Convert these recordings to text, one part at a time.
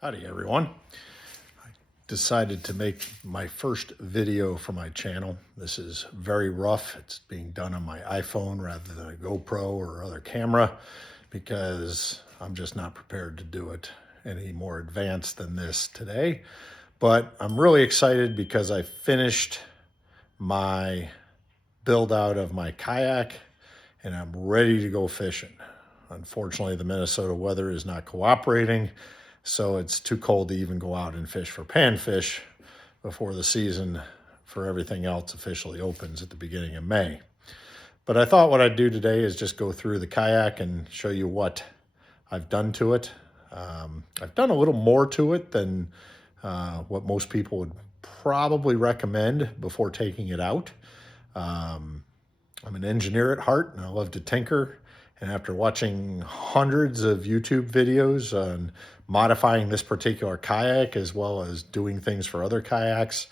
Howdy everyone. I decided to make my first video for my channel. This is very rough. It's being done on my iPhone rather than a GoPro or other camera because I'm just not prepared to do it any more advanced than this today. But I'm really excited because I finished my build out of my kayak and I'm ready to go fishing. Unfortunately, the Minnesota weather is not cooperating, so it's too cold to even go out and fish for panfish before the season for everything else officially opens at the beginning of May. But I thought what I'd do today is just go through the kayak and show you what I've done to it. I've done a little more to it than what most people would probably recommend before taking it out. I'm an engineer at heart and I love to tinker. And after watching hundreds of YouTube videos on modifying this particular kayak as well as doing things for other kayaks,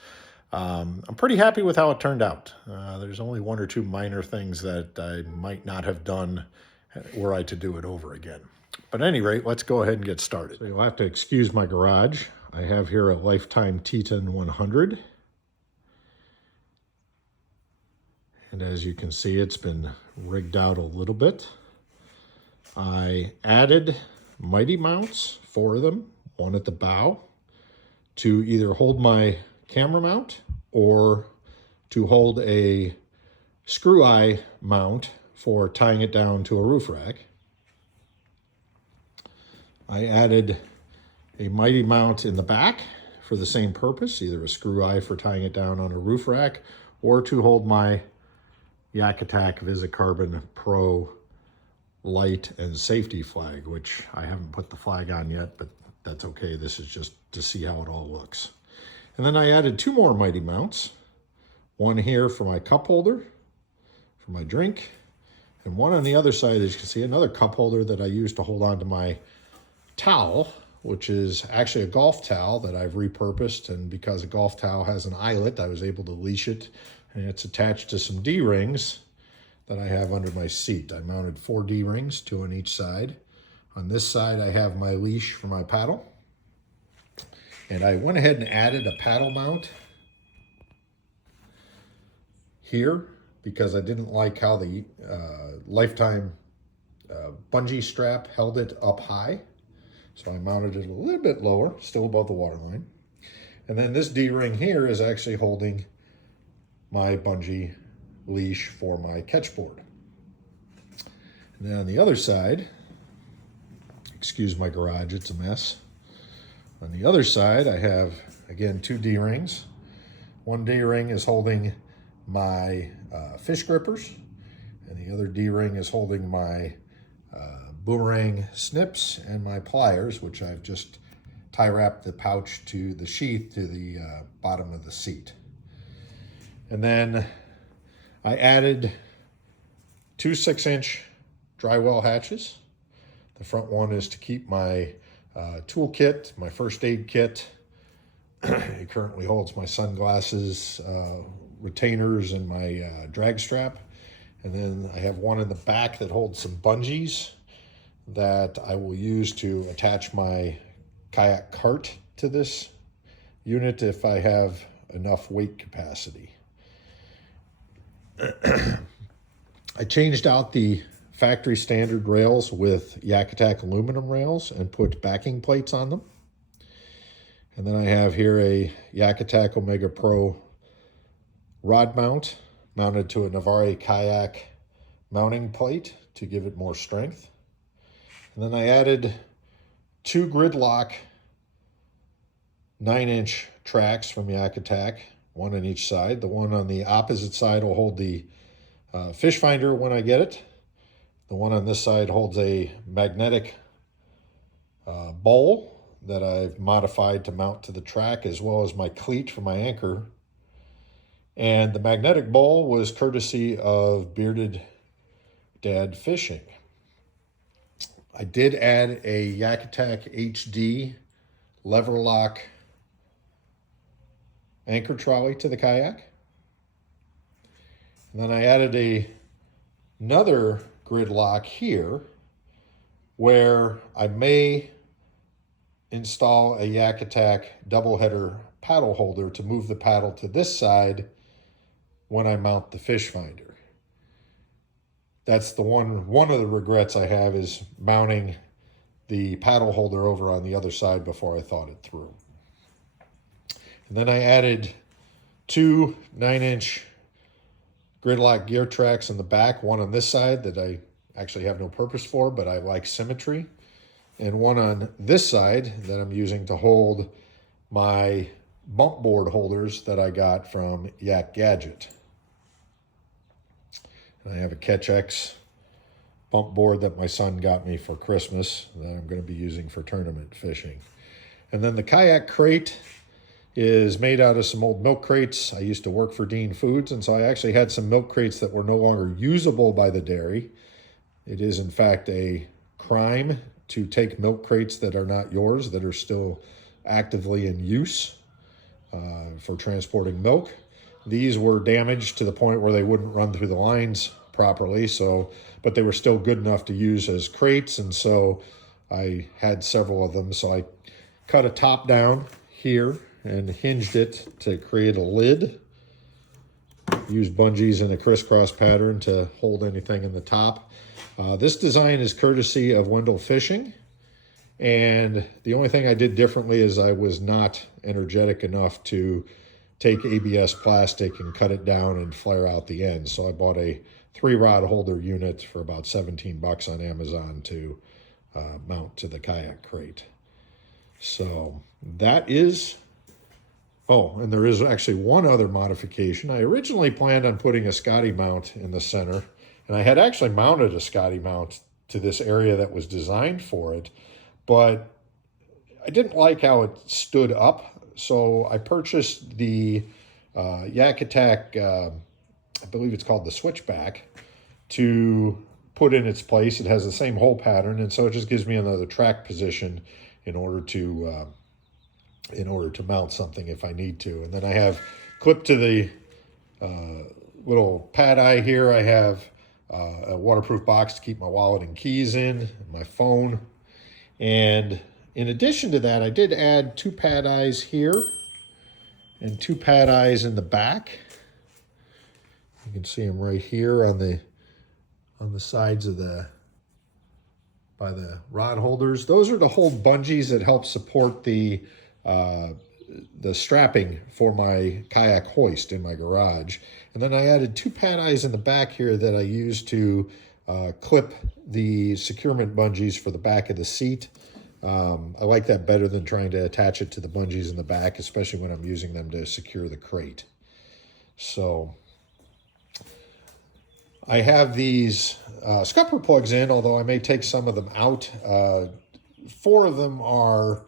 I'm pretty happy with how it turned out. There's only one or two minor things that I might not have done were I to do it over again. But at any rate, let's go ahead and get started. So you'll have to excuse my garage. I have here a Lifetime Teton 100. And as you can see, it's been rigged out a little bit. I added mighty mounts, 4 of them, one at the bow, to either hold my camera mount or to hold a screw eye mount for tying it down to a roof rack. I added a mighty mount in the back for the same purpose, either a screw eye for tying it down on a roof rack or to hold my Yak Attack Visicarbon Pro light and safety flag, which I haven't put the flag on yet, but that's okay. This is just to see how it all looks. And then I added 2 more mighty mounts, one here for my cup holder, for my drink, and one on the other side, as you can see, another cup holder that I use to hold on to my towel, which is actually a golf towel that I've repurposed. And because a golf towel has an eyelet, I was able to leash it, and it's attached to some D-rings that I have under my seat. I mounted 4 D-rings, 2 on each side. On this side, I have my leash for my paddle. And I went ahead and added a paddle mount here because I didn't like how the Lifetime bungee strap held it up high. So I mounted it a little bit lower, still above the waterline. And then this D-ring here is actually holding my bungee leash for my catchboard. And then on the other side, excuse my garage, it's a mess. On the other side, I have, again, 2 D-rings. One D-ring is holding my fish grippers, and the other D-ring is holding my boomerang snips and my pliers, which I've just tie wrapped the pouch to the sheath to the bottom of the seat. And then I added 2 6-inch dry well hatches. The front one is to keep my tool kit, my first aid kit. It currently holds my sunglasses, retainers, and my drag strap. And then I have one in the back that holds some bungees that I will use to attach my kayak cart to this unit if I have enough weight capacity. I changed out the factory standard rails with Yak Attack aluminum rails and put backing plates on them. And then I have here a Yak Attack Omega Pro rod mount mounted to a Navarre kayak mounting plate to give it more strength. And then I added 2 gridlock 9-inch tracks from Yak Attack, one on each side. The one on the opposite side will hold the fish finder when I get it. The one on this side holds a magnetic bowl that I've modified to mount to the track, as well as my cleat for my anchor. And the magnetic bowl was courtesy of Bearded Dad Fishing. I did add a Yak Attack HD lever lock anchor trolley to the kayak. And then I added another grid lock here where I may install a Yak Attack double header paddle holder to move the paddle to this side when I mount the fish finder. That's the one of the regrets I have, is mounting the paddle holder over on the other side before I thought it through. And then I added 2 9-inch gridlock gear tracks in the back, one on this side that I actually have no purpose for, but I like symmetry, and one on this side that I'm using to hold my bump board holders that I got from Yak Gadget. And I have a Catch X bump board that my son got me for Christmas that I'm going to be using for tournament fishing. And then the kayak crate is made out of some old milk crates. I used to work for Dean Foods, and so I actually had some milk crates that were no longer usable by the dairy. It is, in fact, a crime to take milk crates that are not yours, that are still actively in use for transporting milk. These were damaged to the point where they wouldn't run through the lines properly, but they were still good enough to use as crates, and so I had several of them. So I cut a top down here and hinged it to create a lid. Used bungees in a crisscross pattern to hold anything in the top. This design is courtesy of Wendell Fishing, and the only thing I did differently is I was not energetic enough to take ABS plastic and cut it down and flare out the ends. So I bought a 3-rod holder unit for about $17 on Amazon to mount to the kayak crate. So that is, oh, and there is actually one other modification. I originally planned on putting a Scotty mount in the center, and I had actually mounted a Scotty mount to this area that was designed for it, but I didn't like how it stood up. So I purchased the Yak Attack, I believe it's called the Switchback, to put in its place. It has the same hole pattern, and so it just gives me another track position in order to mount something if I need to. And then I have clipped to the little pad eye here, I have a waterproof box to keep my wallet and keys in, my phone. And in addition to that, I did add 2 pad eyes here and 2 pad eyes in the back. You can see them right here on the sides of by the rod holders. Those are to hold bungees that help support the strapping for my kayak hoist in my garage. And then I added 2 pad eyes in the back here that I used to clip the securement bungees for the back of the seat. I like that better than trying to attach it to the bungees in the back, especially when I'm using them to secure the crate. So I have these scupper plugs in, although I may take some of them out. 4 of them are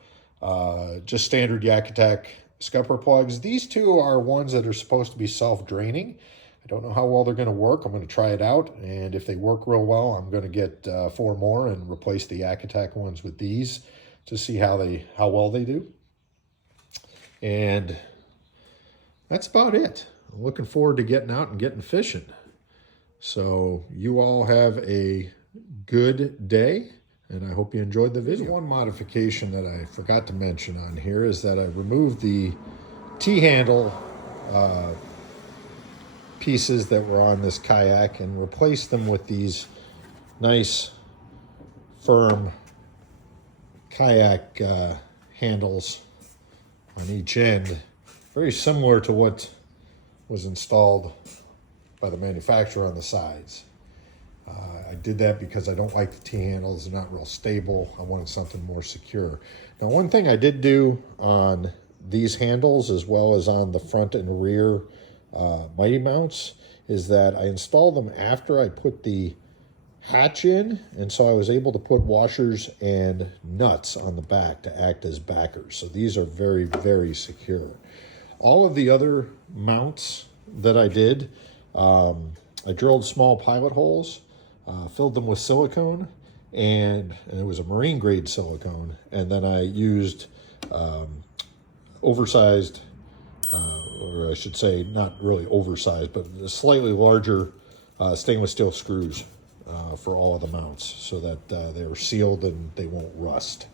just standard Yak Attack scupper plugs. These 2 are ones that are supposed to be self-draining. I don't know how well they're going to work. I'm going to try it out, and if they work real well, I'm going to get 4 more and replace the Yak Attack ones with these to see how well they do. And that's about it. I'm looking forward to getting out and getting fishing. So you all have a good day, and I hope you enjoyed the video. One modification that I forgot to mention on here is that I removed the T-handle pieces that were on this kayak and replaced them with these nice firm kayak handles on each end, very similar to what was installed by the manufacturer on the sides. I did that because I don't like the T-handles. They're not real stable. I wanted something more secure. Now, one thing I did do on these handles, as well as on the front and rear Mighty mounts, is that I installed them after I put the hatch in, and so I was able to put washers and nuts on the back to act as backers. So these are very, very secure. All of the other mounts that I did, I drilled small pilot holes, filled them with silicone, and it was a marine grade silicone, and then I used oversized, or I should say not really oversized, but slightly larger stainless steel screws for all of the mounts, so that they are sealed and they won't rust.